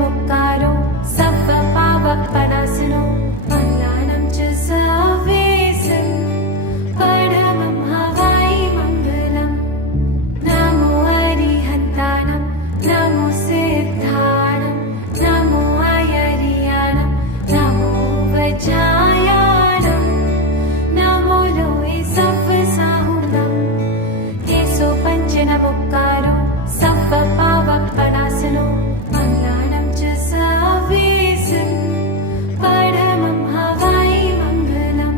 मुक्कारो सप्प पावप्पनासनो मङ्गलानं च सर्वेसं परमं हवाई मङ्गलम् नमो अरिहन्तानं नमो सिद्धानं नमो अयरियानं नमो वज्रायानं नमो लोए सप्प साहुनं केसो पञ्चन मुक्कारो सप्प पावप्पनासनो मङ्गलानं च सर्वेसं परमं हवाई मङ्गलम्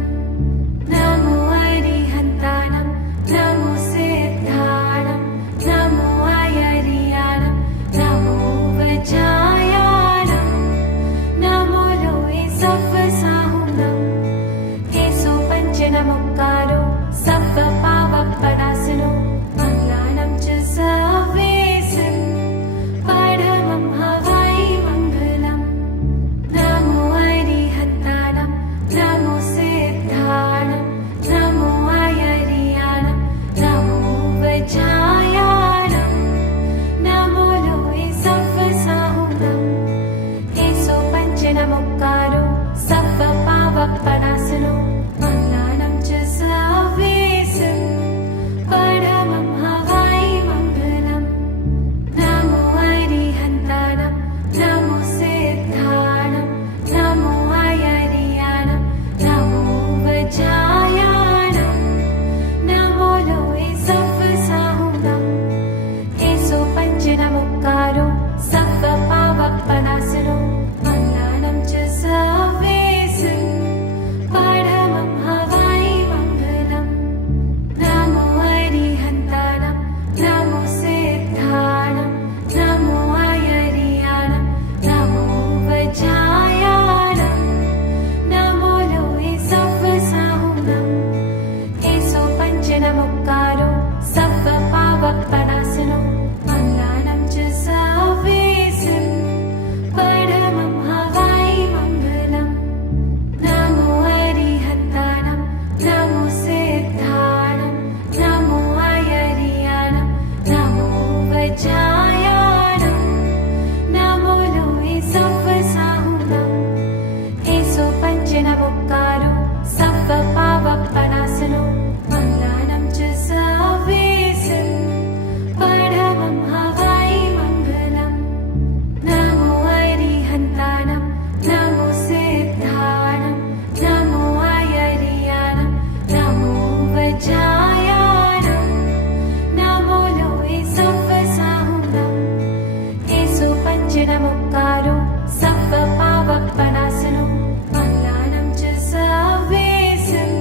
नमो अरिहन्तानं नमो सिद्धानं नमो अयरियानं नमो वज्रायानं नमो लोए सप्प साहुनं केसो पञ्चन मुक्कारो सप्प पावप्पनासनो मङ्गलानं च सर्वेसं परमं हवाई मङ्गलम् नमो अरिहन्तानं नमो सिद्धानं नमो अयरियानं नमो वज्रायानं नमो लोए सप्प साहुनं केसो पञ्चन मुक्कारो सप्प पावप्पनासनो मङ्गलानं च सर्वेसं परमं हवाई मङ्गलम् नमो अरिहन्तानं नमो सिद्धानं नमो अयरियानं नमो वज्रायानं नमो लोए सप्प साहुनं केसो पञ्चन मुक्कारो सप्प पावप्पनासनो मङ्गलानं च सर्वेसं परमं हवाई मङ्गलम् नमो अरिहन्तानं नमो सिद्धानं नमो अयरियानं नमो वज्रायानं नमो लोए सप्प साहुनं केसो पञ्चन मुक्कारो सप्प पावप्पनासनो मङ्गलानं च सर्वेसं परमं हवाई मङ्गलम् नमो अरिहन्तानं नमो सिद्धानं नमो अयरियानं नमो वज्रायानं नमो लोए सप्प साहुनं केसो पञ्चन मुक्कारो सप्प पावप्पनासनो मङ्गलानं च सर्वेसं परमं हवाई मङ्गलम् नमो अरिहन्तानं नमो सिद्धानं नमो अयरियानं नमो वज्रायानं नमो लोए सप्प साहुनं केसो पञ्चन मुक्कारो सप्प पावप्पनासनो मङ्गलानं च सर्वेसं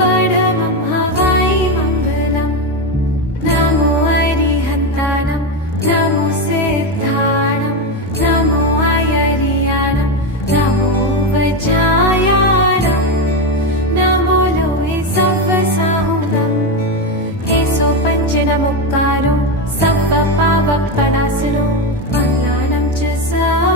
परमं हवाई मङ्गलम् नमो अरिहन्तानं नमो सिद्धानं नमो अयरियानं नमो वज्रायानं नमो लोए सप्प साहुनं केसो पञ्चन मुक्कारो सप्प पावप्पनासनो मङ्गलानं च सर्वेसं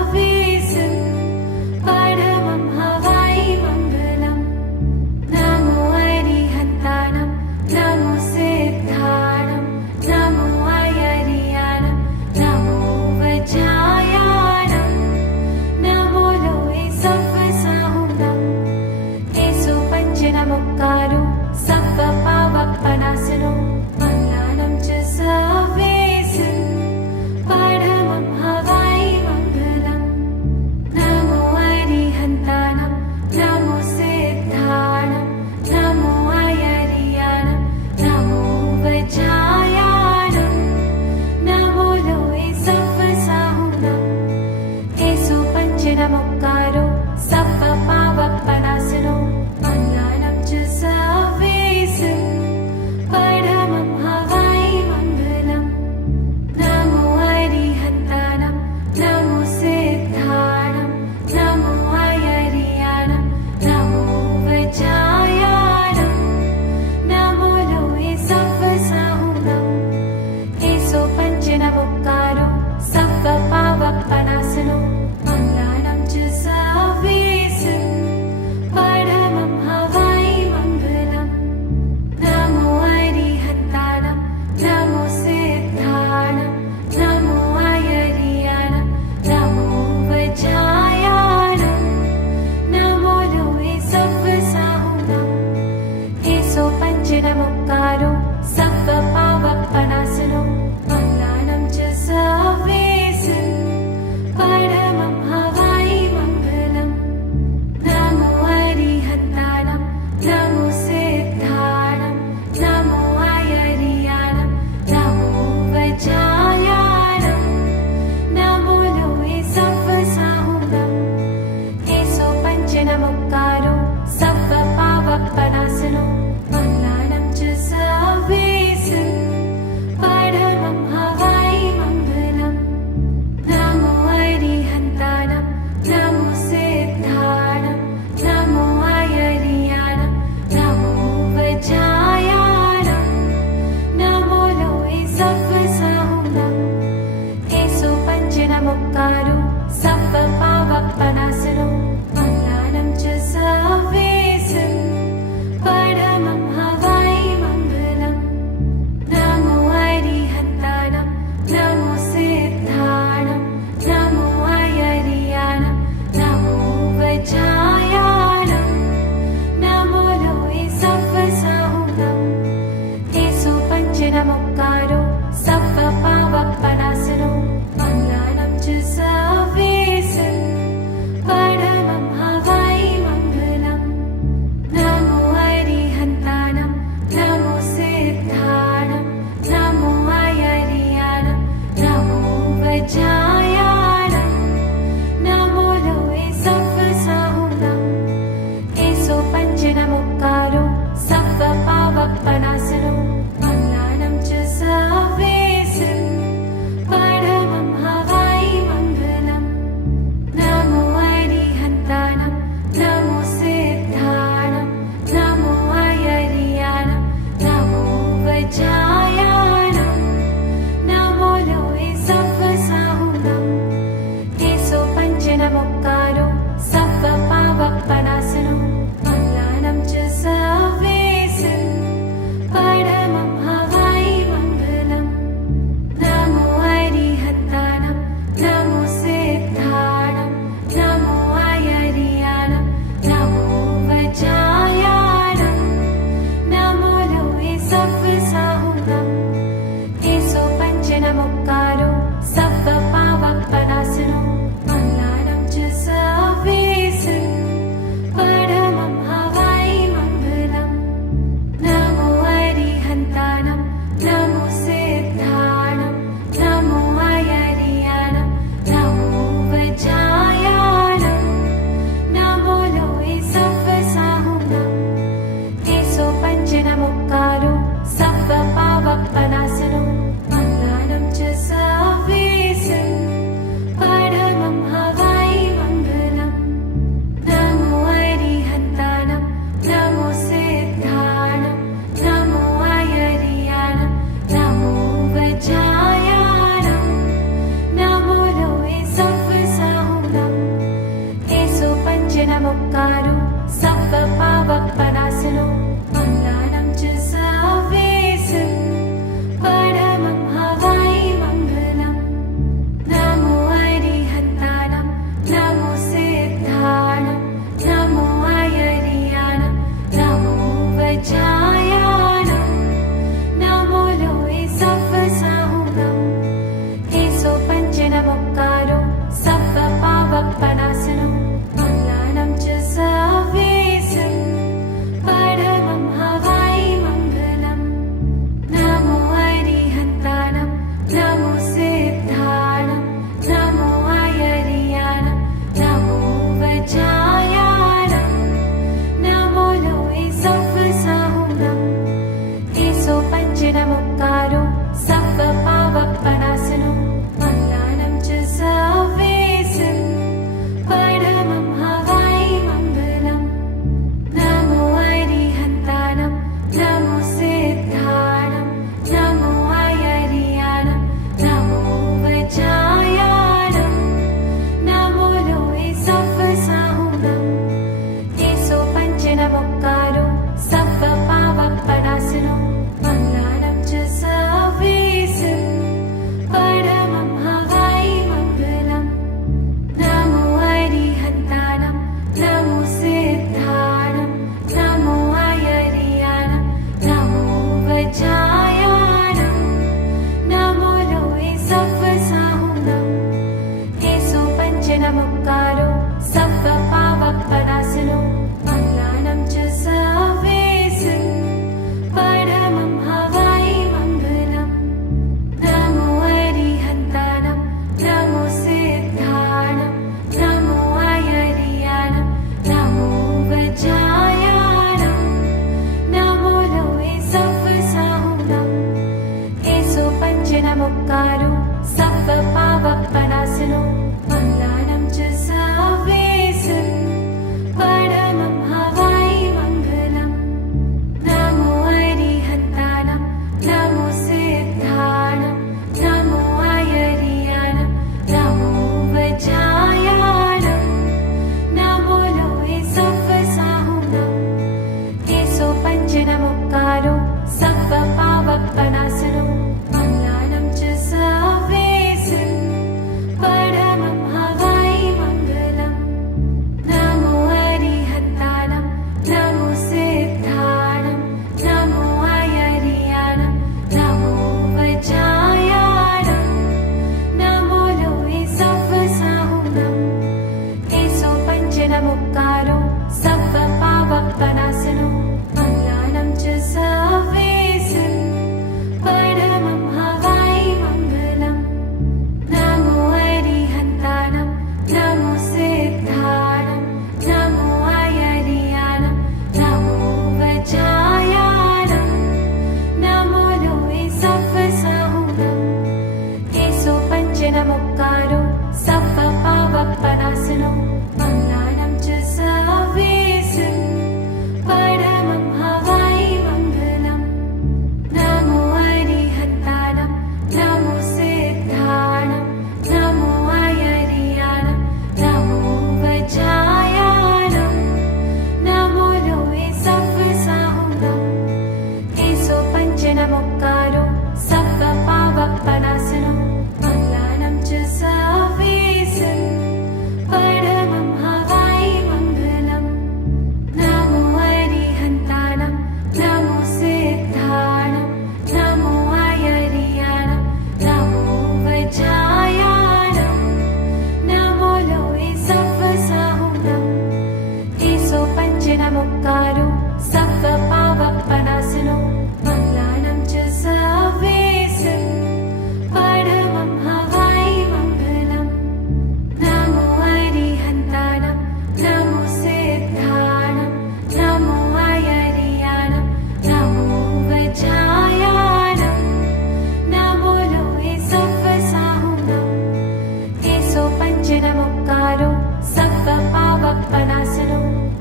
पञ्चनमुक्कारो सप्तपावपनासनो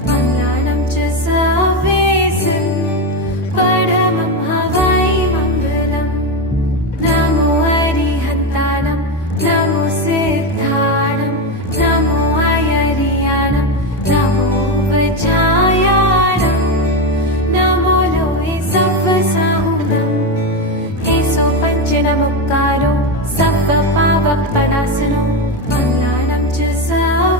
मङ्गलानं च सर्वेषां परमं हवै मङ्गलम् नमो हरिहन्तानं नमो सिद्धाणं नमो अयर्याणं नमो वज्रायाणं नमो लोहे सव्वसाहुनं एसो पञ्चनमुक्कारो सप्तपावपनासनो मङ्गलानं च सर्वेषां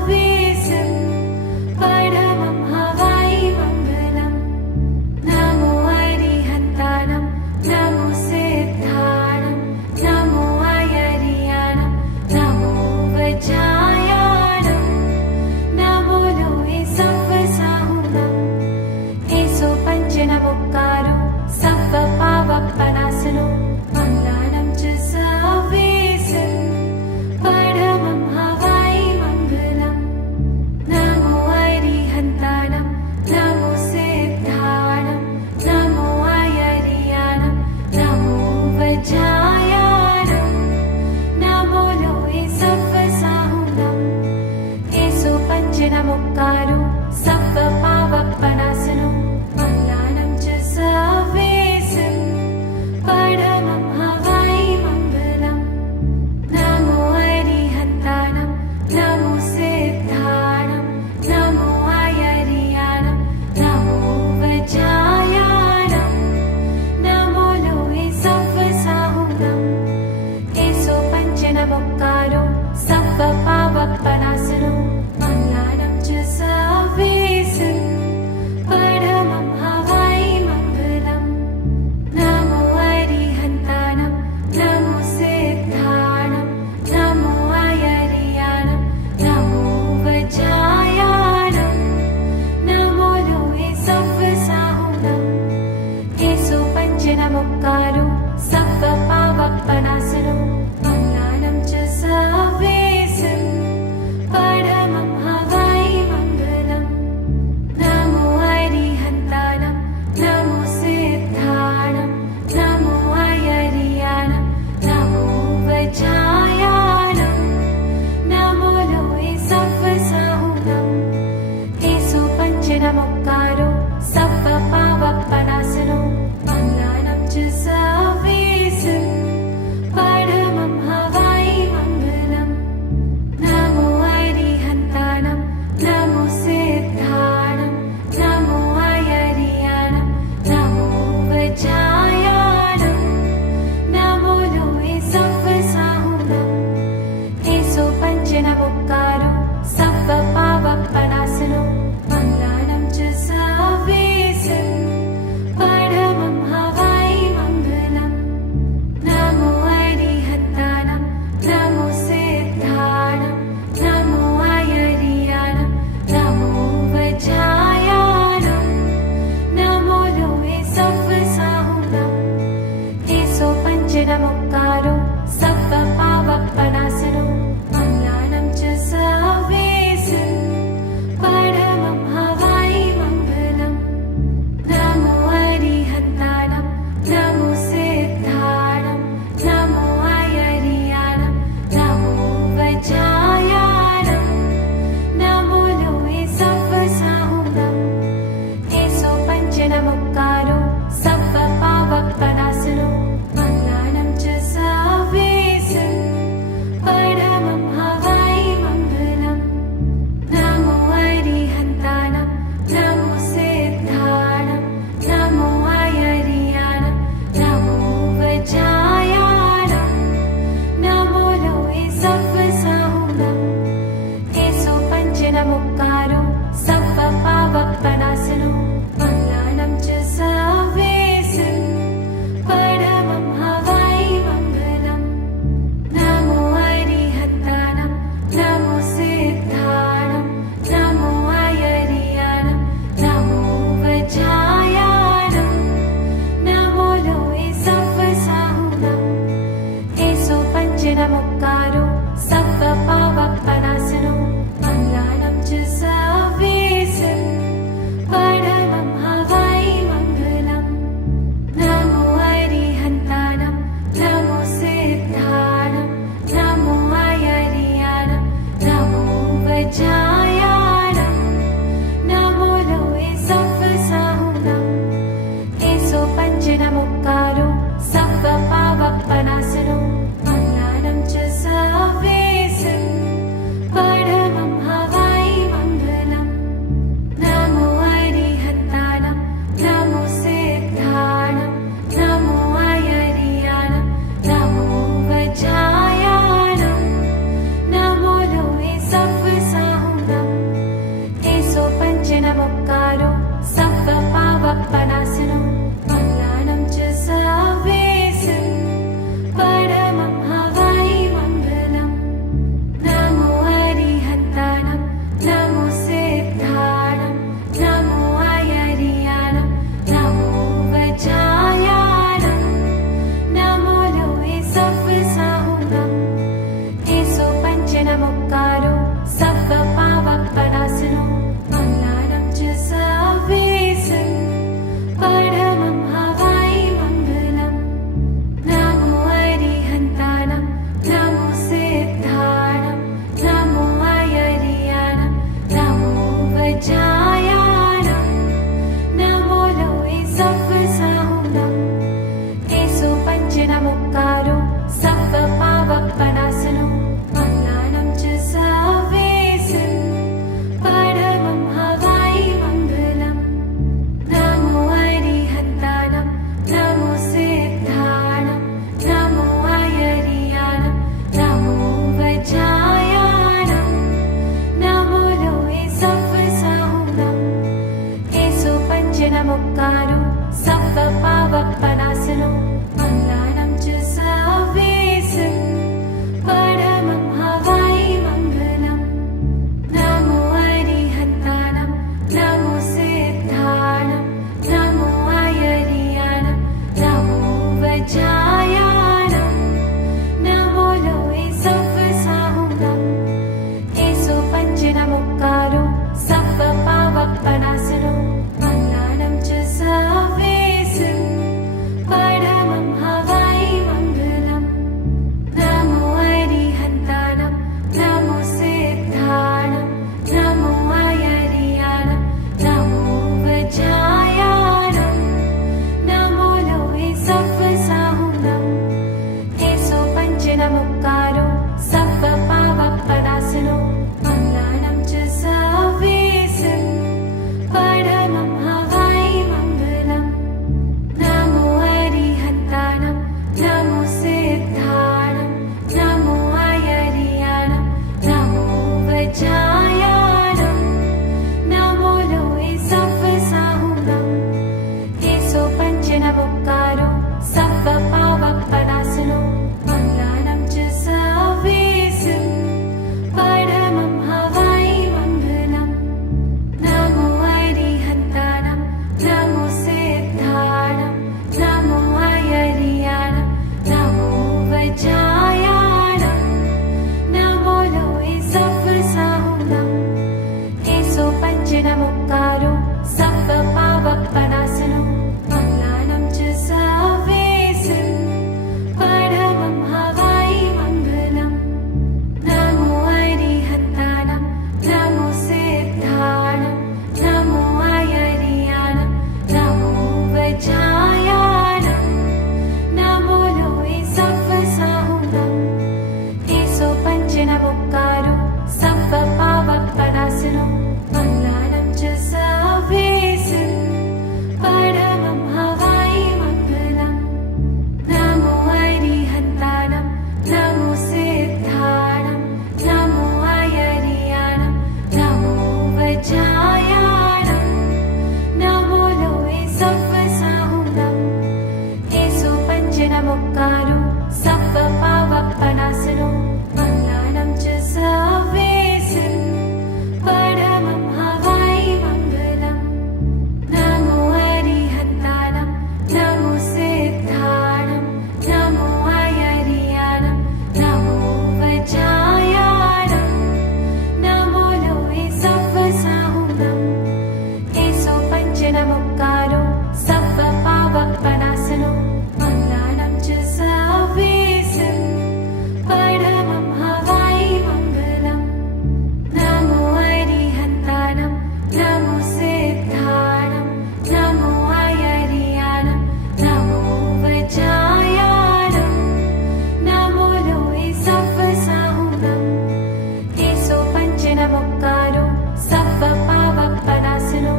పంచనముక్కారు సవ్వ పావప్పనాశను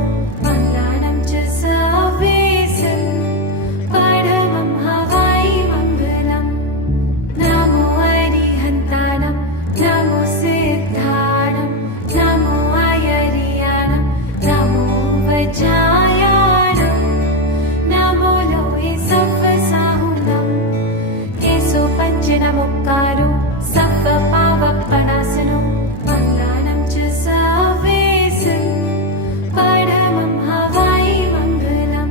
మంగళానం చ సర్వేశం పరమం హవై మంగళం నమో అరిహంతానం నమో సిద్ధాణం నమో అయరియాణం నమో వజ్రాయాణం నమో లోయే సవ్వ సాహునం కేశో పంచనముక్కారు సవ్వ పావప్పనాశను మంగళానం చ సర్వేశం పరమం హవై మంగళం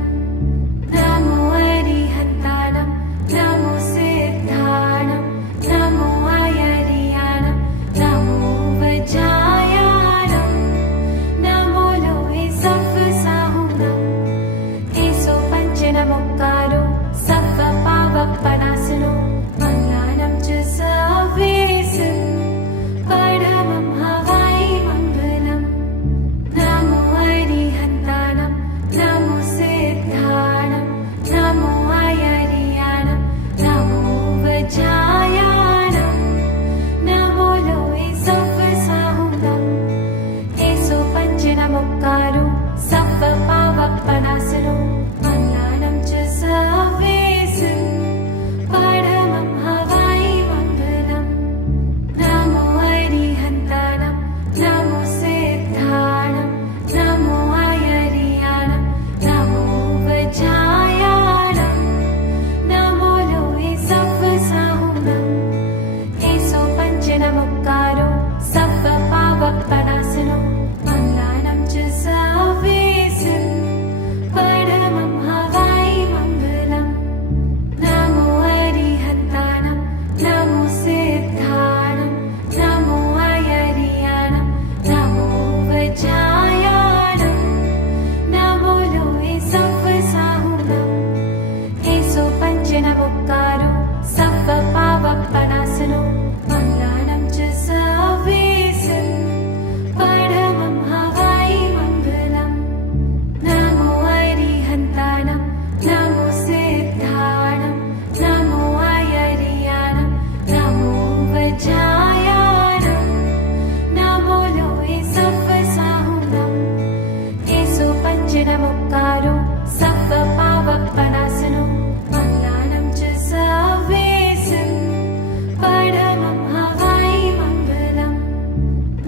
నమో అరిహంతానం నమో సిద్ధాణం నమో అయరియాణం నమో వజ్రాయాణం నమో లోయే సవ్వ సాహునం కేశో పంచనముక్కారు సవ్వ పావప్పనాశను మంగళానం చ సర్వేశం పరమం హవై మంగళం నమో అరిహంతానం నమో సిద్ధాణం నమో అయరియాణం నమో వజ్రాయాణం నమో లోయే సవ్వ సాహునం కేశో పంచనముక్కారు సవ్వ పావప్పనాశను మంగళానం చ సర్వేశం పరమం హవై మంగళం నమో అరిహంతానం నమో సిద్ధాణం నమో అయరియాణం నమో వజ్రాయాణం నమో లోయే సవ్వ సాహునం కేశో పంచనముక్కారు సవ్వ పావప్పనాశను మంగళానం చ సర్వేశం పరమం హవై మంగళం నమో అరిహంతానం నమో సిద్ధాణం నమో అయరియాణం నమో వజ్రాయాణం నమో లోయే సవ్వ సాహునం కేశో పంచనముక్కారు సవ్వ పావప్పనాశను మంగళానం చ సర్వేశం పరమం హవై మంగళం నమో అరిహంతానం నమో సిద్ధాణం నమో అయరియాణం నమో వజ్రాయాణం నమో లోయే సవ్వ సాహునం కేశో పంచనముక్కారు సవ్వ పావప్పనాశను మంగళానం చ సర్వేశం పరమం హవై మంగళం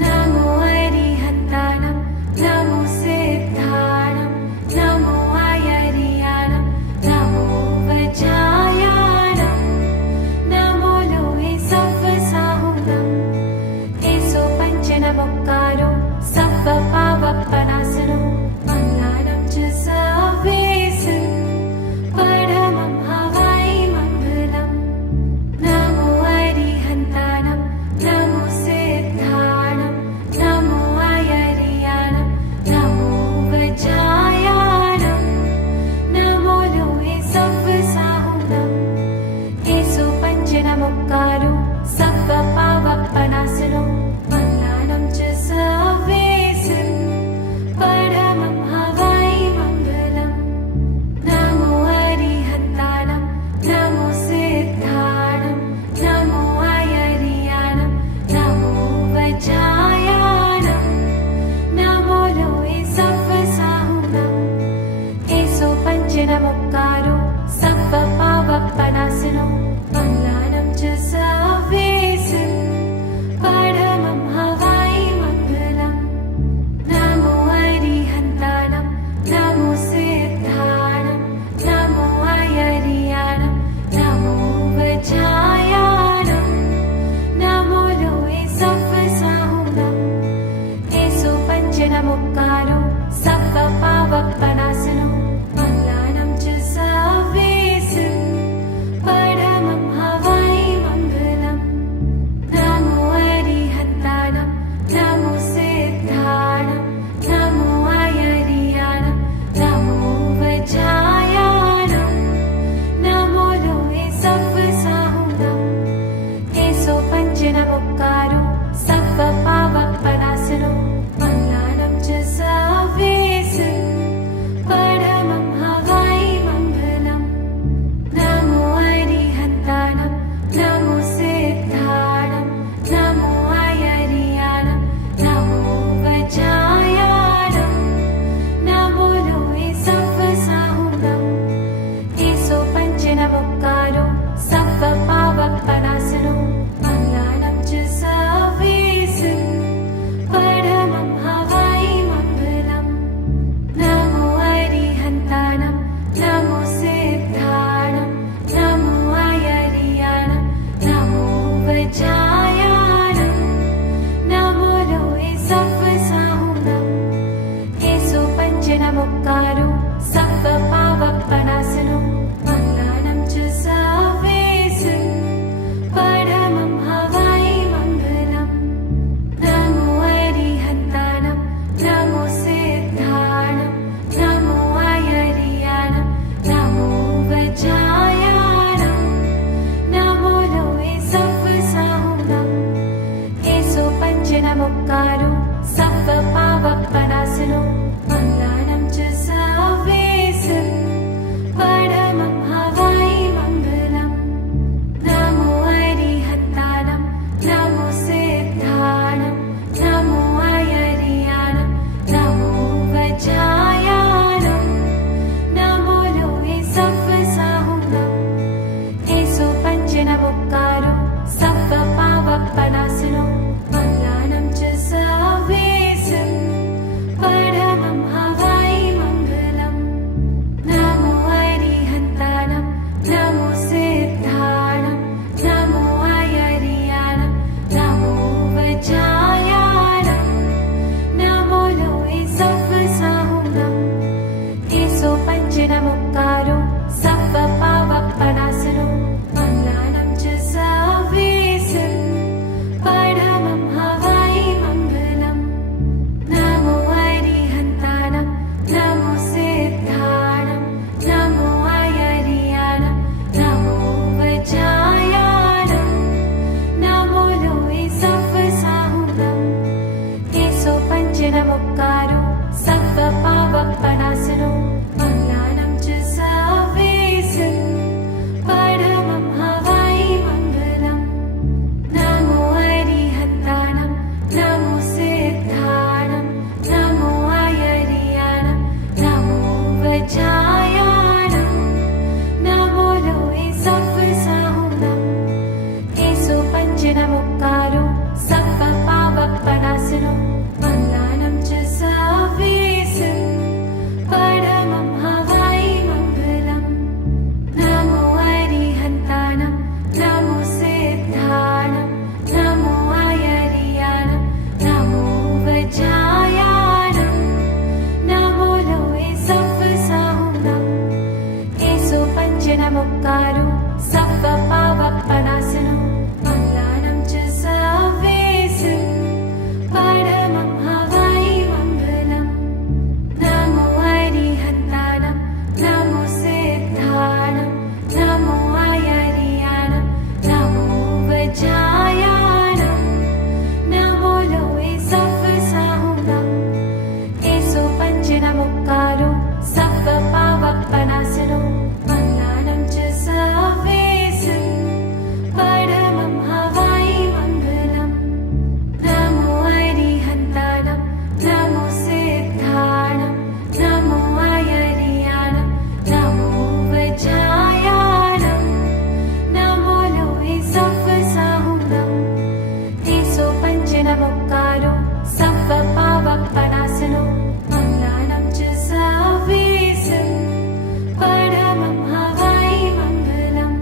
నమో అరిహంతానం నమో సిద్ధాణం నమో అయరియాణం నమో వజ్రాయాణం నమో లోయే సవ్వ సాహునం కేశో పంచనముక్కారు సవ్వ పావప్పనాశను మంగళానం చ సర్వేశం పరమం హవై మంగళం నమో అరిహంతానం నమో సిద్ధాణం నమో అయరియాణం నమో వజ్రాయాణం నమో లోయే సవ్వ సాహునం కేశో పంచనముక్కారు సవ్వ పావప్పనాశను మంగళానం చ సర్వేశం పరమం హవై మంగళం నమో అరిహంతానం నమో సిద్ధాణం నమో అయరియాణం నమో వజ్రాయాణం నమో లోయే సవ్వ సాహునం కేశో పంచనముక్కారు సవ్వ పావప్పనాశను మంగళానం చ సర్వేశం పరమం హవై మంగళం నమో అరిహంతానం నమో సిద్ధాణం నమో అయరియాణం నమో వజ్రాయాణం నమో లోయే సవ్వ సాహునం కేశో పంచనముక్కారు సవ్వ పావప్పనాశను మంగళానం చ సర్వేశం పరమం హవై మంగళం నమో అరిహంతానం నమో సిద్ధాణం నమో అయరియాణం నమో వజ్రాయాణం నమో లోయే సవ్వ సాహునం కేశో పంచనముక్కారు సవ్వ పావప్పనాశను మంగళానం చ సర్వేశం पञ्चनमुक्कारो सत्त्वपावपनाशनो मङ्गलानं च सर्वेषां परमं हवै मङ्गलम् नमो अरिहन्तानं नमो सिद्धानं नमो अयर्यानं नमो वज्रायानं नमो लोहे सत्त्वसाहुनं एषो पञ्चनमुक्कारो सत्त्वपावपनाशनो मङ्गलानं च सर्वेषां परमं हवै मङ्गलम् नमो अरिहन्तानं नमो सिद्धानं नमो अयर्यानं नमो वज्रायानं नमो लोहे सत्त्वसाहुनं एषो पञ्चनमुक्कारो सत्त्वपावपनाशनो मङ्गलानं च सर्वेषां परमं हवै मङ्गलम् नमो अरिहन्तानं नमो सिद्धानं नमो अयर्यानं नमो वज्रायानं नमो लोहे सत्त्वसाहुनं एषो पञ्चनमुक्कारो सत्त्वपावपनाशनो मङ्गलानं च सर्वेषां परमं हवै मङ्गलम् नमो अरिहन्तानं नमो सिद्धानं नमो अयर्यानं नमो वज्रायानं नमो लोहे सत्त्वसाहुनं एषो पञ्चनमुक्कारो सत्त्वपावपनाशनो मङ्गलानं च सर्वेषां परमं हवै मङ्गलम्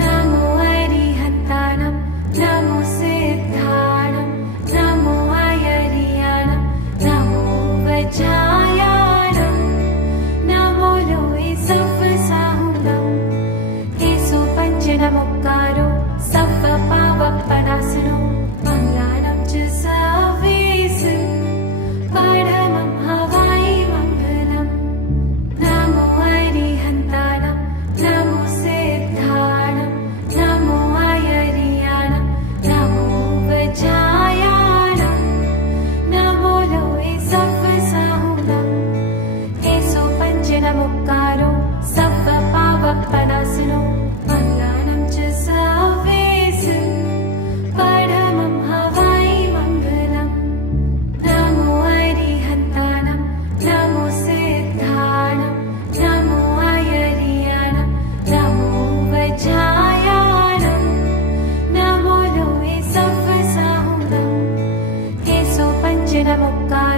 नमो अरिहन्तानं नमो सिद्धानं नमो अयर्यानं नमो वज्रायानं नमो लोहे सत्त्वसाहुनं एषो पञ्चनमुक्कारो सत्त्वपावपनाशनो मङ्गलानं च सर्वेषां परमं हवै मङ्गलम् नमो अरिहन्तानं नमो सिद्धानं नमो अयर्यानं नमो वज्रायानं नमो लोहे सत्त्वसाहुनं एषो पञ्चनमुक्कारो सत्त्वपावपनाशनो मङ्गलानं च सर्वेषां परमं हवै मङ्गलम् नमो अरिहन्तानं नमो सिद्धानं नमो अयर्यानं नमो वज्रायानं नमो लोहे सत्त्वसाहुनं एषो पञ्चनमुक्कारो